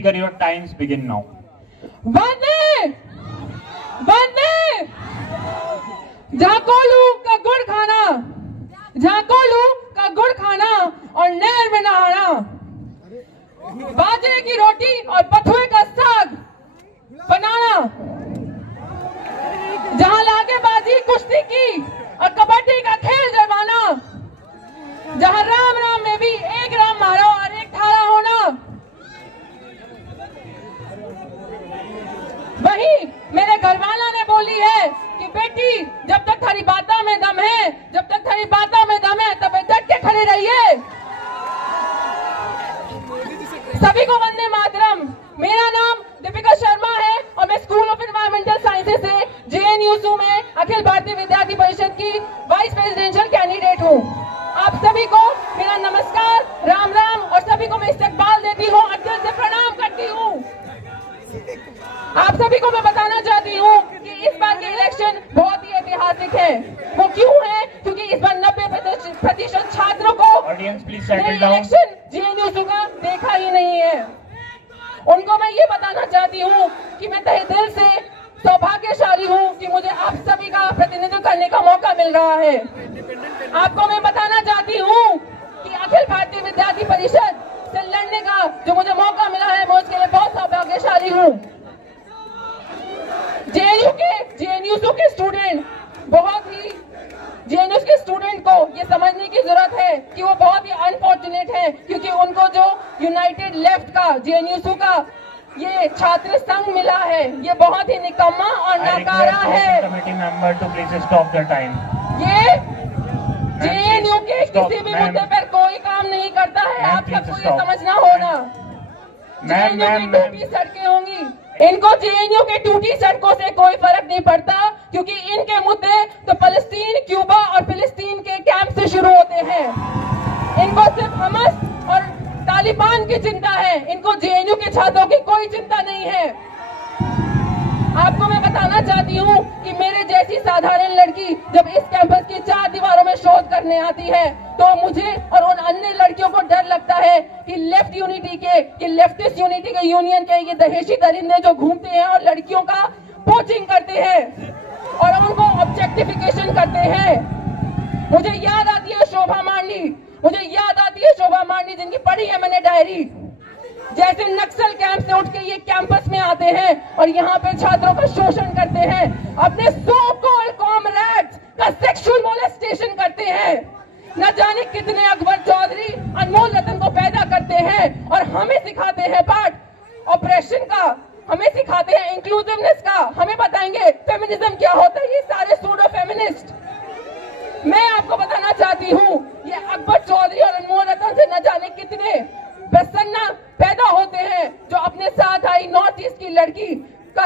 speaker, your times begin now. वंदे वंदे झाकोलू का गुड़ खाना, झाकोलू का गुड़ खाना और नहर में नहाना, बाजरे की रोटी और बथुए का साग बनाना, जहां लाकेबाजी कुश्ती की और कबड्डी का खेल जरवाना, जहां राम राम में भी एक राम मारो और एक थारा होना, वही मेरे घरवाला ने बोली है कि बेटी जब तक थारी बातों में दम है, जब तक थारी बातों में दम है तब डट के खड़े रहिए। सभी को वंदे मातरम। मेरा नाम दीपिका शर्मा है और मैं स्कूल ऑफ एनवायरमेंटल साइंसेज से JNU में अखिल भारतीय विद्यार्थी परिषद की वाइस प्रेसिडेंशियल कैंडिडेट हूँ। आप सभी को मेरा नमस्कार, राम राम और सभी को मैं इस्तकबाल देती हूँ और दिल से प्रणाम करती हूँ। आप सभी को मैं बताना चाहती हूँ कि इस बार के इलेक्शन बहुत ही ऐतिहासिक है। वो क्यों है? क्योंकि इस बार 90% छात्रों को इलेक्शन JNU का देखा ही नहीं है। उनको मैं ये बताना चाहती हूँ कि मैं तहे दिल से सौभाग्यशाली हूँ कि मुझे आप सभी का प्रतिनिधित्व करने का मौका मिल रहा है। आपको मैं बताना चाहती हूँ कि अखिल भारतीय विद्यार्थी परिषद से लड़ने का जो मुझे मौका मिला है, मैं उसके लिए बहुत सौभाग्यशाली हूँ। JNU के स्टूडेंट बहुत ही JNU के स्टूडेंट को ये समझने की जरूरत है कि वो बहुत ही अनफॉर्चुनेट है, क्योंकि उनको जो यूनाइटेड लेफ्ट का JNU का ये छात्र संघ मिला है, ये बहुत ही निकम्मा और नाकारा है। Committee member two please stop the time. ये JNU के किसी भी मुद्दे पर कोई काम नहीं करता है। आप सबको ये समझना होगा। JNU की टूटी सड़कें होंगी, इनको JNU के टूटी सड़कों से कोई फर्क नहीं पड़ता, क्योंकि इनके मुद्दे तो फलस्तीन, क्यूबा और फिलिस्तीन के कैंप से शुरू होते हैं। इनको सिर्फ हमास और तालिबान की चिंता है, इनको JNU के छात्रों की कोई चिंता नहीं है। आपको मैं बताना चाहती हूँ कि मेरे जैसी साधारण लड़की जब इस कैंपस की 4 दीवारों में शोध करने आती है, तो मुझे और उन अन्य लड़कियों को डर लगता है कि लेफ्टिस्ट यूनिटी के यूनियन के ये दहेशी दरिंदे जो घूमते हैं और लड़कियों का पोचिंग करते हैं और उनको ऑब्जेक्टिफिकेशन करते हैं। मुझे याद आती है शोभा मांडी, जिनकी पढ़ी है मैंने डायरी। जैसे नक्सल कैंप से उठ के ये कैंपस में आते हैं और यहाँ पे छात्रों का शोषण करते हैं, अपने सो कॉल्ड कॉमरेड्स का सेक्सुअल मोलेस्टेशन करते हैं। न जाने कितने अकबर चौधरी अनमोल रतन को पैदा करते हैं और हमें सिखाते हैं पाठ ऑपरेशन का, हमें सिखाते हैं इंक्लूसिवनेस का, हमें बताएंगे फेमिनिज्म क्या होता है। ये सारे सूडो फेमिनिस्ट। मैं आपको बताना चाहती हूँ, ये अकबर चौधरी और अनमोल रतन से न जाने कितने प्रसन्ना पैदा होते हैं जो अपने साथ आई नॉर्थ ईस्ट की लड़की का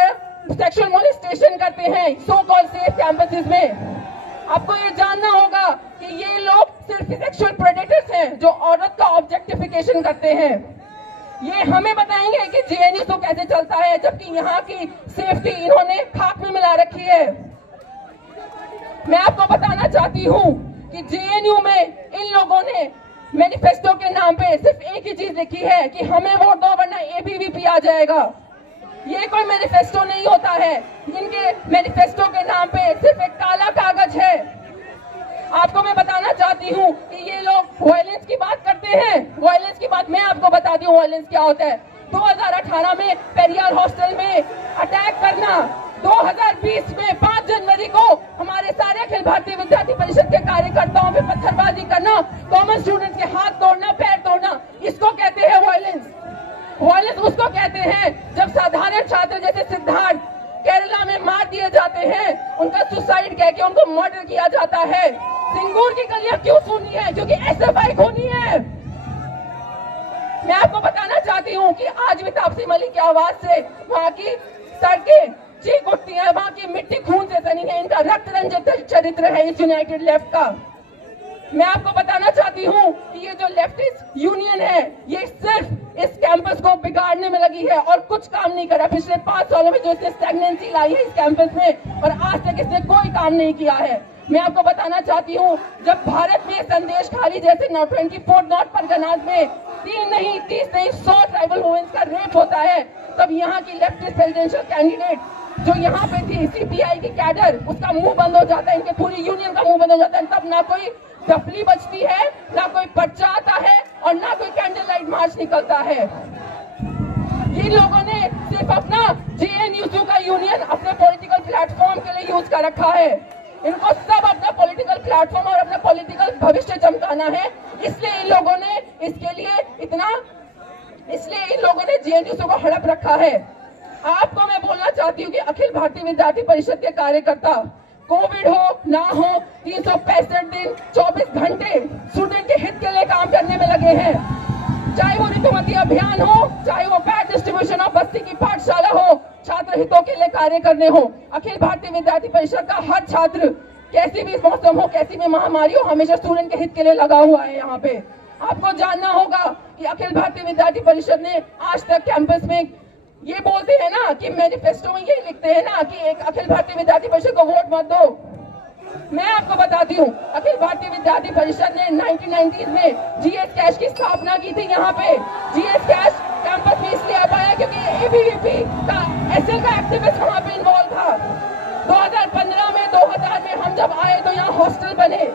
सेक्सुअल मोलेस्टेशन करते हैं सो कॉल्ड सेफ कैंपसेस में। आपको ये जानना होगा कि ये लोग सिर्फ सेक्सुअल प्रेडेटर्स हैं जो औरत का ऑब्जेक्टिफिकेशन करते हैं। ये हमें बताएंगे कि JNU कैसे चलता है, जबकि यहाँ की सेफ्टी इन्होंने खाक में मिला रखी है। मैं आपको बताना चाहती हूँ कि JNU में इन लोगों ने मैनिफेस्टो के नाम पे सिर्फ एक ही चीज लिखी है कि हमें वोट दो वरना ABVP आ जाएगा। ये कोई मैनिफेस्टो नहीं होता है, इनके मैनिफेस्टो के नाम पे सिर्फ एक काला कागज है। आपको मैं बताना चाहती हूँ कि ये लोग वायलेंस की बात करते हैं। वायलेंस की बात मैं आपको बताती हूँ वायलेंस क्या होता है। 2018 में पेरियार हॉस्टल में अटैक करना, 2020 में 5 जनवरी को हमारे सारे अखिल भारतीय विद्यार्थी परिषद के कार्यकर्ताओं पे पत्थरबाजी करना, कॉमन स्टूडेंट के हाथ तोड़ना, पैर तोड़ना, इसको कहते हैं वायलेंस। वायलेंस उसको कहते हैं जब साधारण छात्र जैसे सिद्धार्थ केरला में मार दिए जाते हैं, उनका सुसाइड कह के उनको मर्डर किया जाता है। सिंगूर की गलियां क्यों सूनी है? क्योंकि SFI खूनी है। मैं आपको बताना चाहती हूँ कि आज भी तापसी मलिक की आवाज से वहाँ की सड़कें चीख उठती है, वहाँ की मिट्टी खून से सनी है। इनका रक्त रंजित चरित्र है इस यूनाइटेड लेफ्ट का। मैं आपको बताना चाहती हूँ कि ये जो लेफ्टिस्ट यूनियन है, ये सिर्फ इस कैंपस को बिगाड़ने में लगी है और कुछ काम नहीं करा। पिछले 5 सालों में जो इसने स्टैग्नेंसी लाई है इस कैंपस में, और आज तक इसने कोई काम नहीं किया है। मैं आपको बताना चाहती हूँ, जब भारत में संदेश खाली जैसे 24 नॉर्थ परगनाज में 3 नहीं 30 नहीं 100 ट्राइबल वुमेन्स का रेप होता है, तब यहाँ की लेफ्टिस्ट प्रेसिडेंशियल कैंडिडेट जो यहाँ पे थी सीपीआई की कैडर, उसका मुंह बंद हो जाता है, इनके पूरी यूनियन का मुंह बंद हो जाता है। तब ना कोई डफली बजती है, ना कोई पर्चा आता है और ना कोई कैंडल लाइट मार्च निकलता है। इन लोगों ने सिर्फ अपना जेएनयू का यूनियन अपने पॉलिटिकल प्लेटफॉर्म के लिए यूज कर रखा है। इनको सब अपना पॉलिटिकल प्लेटफॉर्म और अपना पॉलिटिकल भविष्य चमकाना है, इसलिए इन लोगों ने जेएनयू को हड़प रखा है। आपको मैं बोलना चाहती हूँ कि अखिल भारतीय विद्यार्थी परिषद के कार्यकर्ता कोविड हो ना हो 365 दिन 24 घंटे स्टूडेंट के हित के लिए काम करने में लगे हैं। चाहे वो ऋतुमती अभियान हो, चाहे वो बैग डिस्ट्रीब्यूशन हो, बस्ती की पाठशाला हो, छात्र हितों के लिए कार्य करने हो, अखिल भारतीय विद्यार्थी परिषद का हर छात्र कैसी भी मौसम हो, कैसी भी महामारी हो, हमेशा स्टूडेंट के हित के लिए लगा हुआ है। यहाँ पे आपको जानना होगा कि अखिल भारतीय विद्यार्थी परिषद ने आज तक कैंपस में ये बोलते हैं ना कि मैनिफेस्टो में ये लिखते हैं ना कि एक अखिल भारतीय विद्यार्थी परिषद को वोट मत दो। मैं आपको बताती हूँ, अखिल भारतीय विद्यार्थी परिषद ने 1990s में जीएस कैश की स्थापना की थी। यहाँ पे जीएस कैश कैंपस में इसलिए आ पाया क्योंकि एबीवीपी का एसएल का एक्टिविस्ट वहाँ पे इन्वॉल्व था। 2015 में 2000 में हम जब आए तो यहाँ हॉस्टल बने,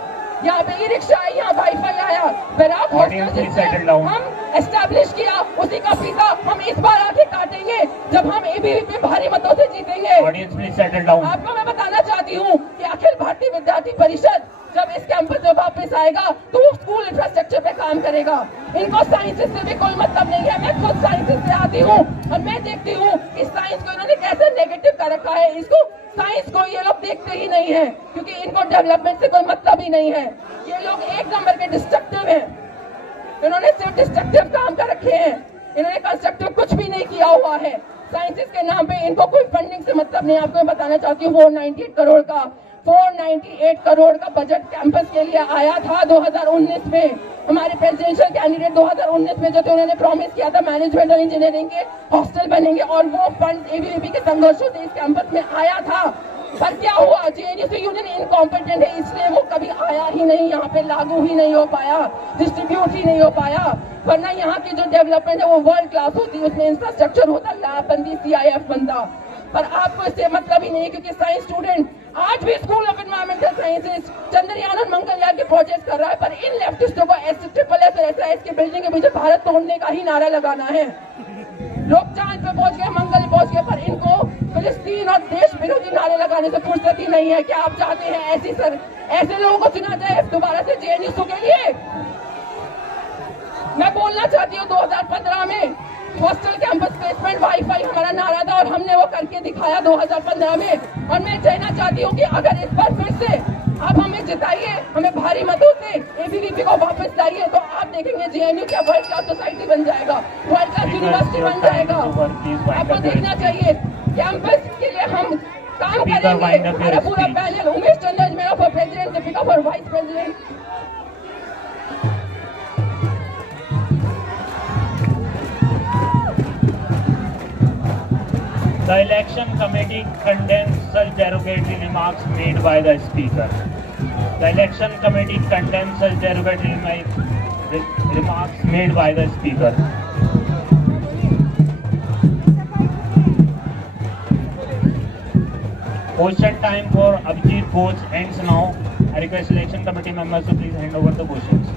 यहाँ पे ई रिक्शा आई, यहाँ वाईफाई आया। बैराक हॉस्टल हम एस्टैब्लिश किया, उसी का फीता हम इस बार आके काटेंगे जब हम एबीवीपी भारी मतों से जीतेंगे। आपको मैं बताना चाहती हूँ कि अखिल भारतीय विद्यार्थी परिषद जब इस कैंपस में वापस आएगा तो वो स्कूल इंफ्रास्ट्रक्चर पे काम करेगा। इनको साइंसेस से भी कोई मतलब नहीं है। मैं खुद साइंसेस से आती हूँ और मैं देखती हूँ कि साइंस को इन्होंने कैसे नेगेटिव कर रखा है। इसको साइंस को ये लोग देखते ही नहीं है क्योंकि इनको डेवलपमेंट से कोई मतलब ही नहीं है। ये लोग एक नंबर के डिस्ट्रक्टिव हैं। इन्होंने सिर्फ डिस्ट्रक्टिव काम कर रखे हैं, इन्होंने कंस्ट्रक्टिव कुछ भी नहीं किया हुआ है। साइंसेस के नाम पे इनको कोई फंडिंग से मतलब नहीं। आपको मैं बताना चाहती हूँ 498 करोड़ का बजट कैंपस के लिए आया था 2019 में। हमारे प्रेसिडेंशियल कैंडिडेट 2019 में जो थे उन्होंने प्रॉमिस किया था मैनेजमेंट और इंजीनियरिंग के हॉस्टल बनेंगे और वो फंड एबीवीपी के संघर्षों से इस कैंपस में आया था। पर क्या हुआ, जेएनयू यूनियन इनकॉम्पिटेंट है, इसलिए वो कभी आया ही नहीं, यहाँ पे लागू ही नहीं हो पाया, डिस्ट्रीब्यूट ही नहीं हो पाया। वरना यहाँ की जो डेवलपमेंट है वो वर्ल्ड क्लास होती, उसमें इंफ्रास्ट्रक्चर होता, लैब बनती, सीआईएफ बनता। पर आपको इससे मतलब ही नहीं है क्योंकि साइंस स्टूडेंट आज भी school of environmental sciences Chandrayaan और मंगलयान के प्रोजेक्ट कर रहा है। पर इन लेफ्टिस्टों को SSS और SIS की बिल्डिंग के पीछे भारत तोड़ने का ही नारा लगाना है। लोग चांद पे पहुंच गए, मंगल पहुंच गए, पर इनको फिलिस्तीन और देश विरोधी नारे लगाने से फुर्सत ही नहीं है। क्या आप चाहते हैं ऐसे लोगों को चुना जाए दोबारा से जेएनयू के लिए? मैं बोलना चाहती हूँ 2015 में हॉस्टल कैंपस प्लेसमेंट वाईफाई हमारा नारा था और हमने वो करके दिखाया 2015 में। और मैं कहना चाहती हूँ कि अगर इस बार फिर से आप हमें जिताइए, हमें भारी मतों से एबीवीपी को वापस लाइए तो आप देखेंगे जेएनयू क्या वर्ल्ड क्लास सोसाइटी बन जाएगा, वर्ल्ड क्लास यूनिवर्सिटी बन जाएगा। आपको देखना चाहिए कैंपस के लिए हम काम करेंगे। हमारा पूरा पैनल उमेश चंद्र मेरा for president, Deepika for vice president. The election committee condemns such derogatory remarks made by the speaker. The election committee condemns such derogatory remarks made by the speaker. Question time for Abhijit Ghosh ends now. I request election committee members to please hand over the questions.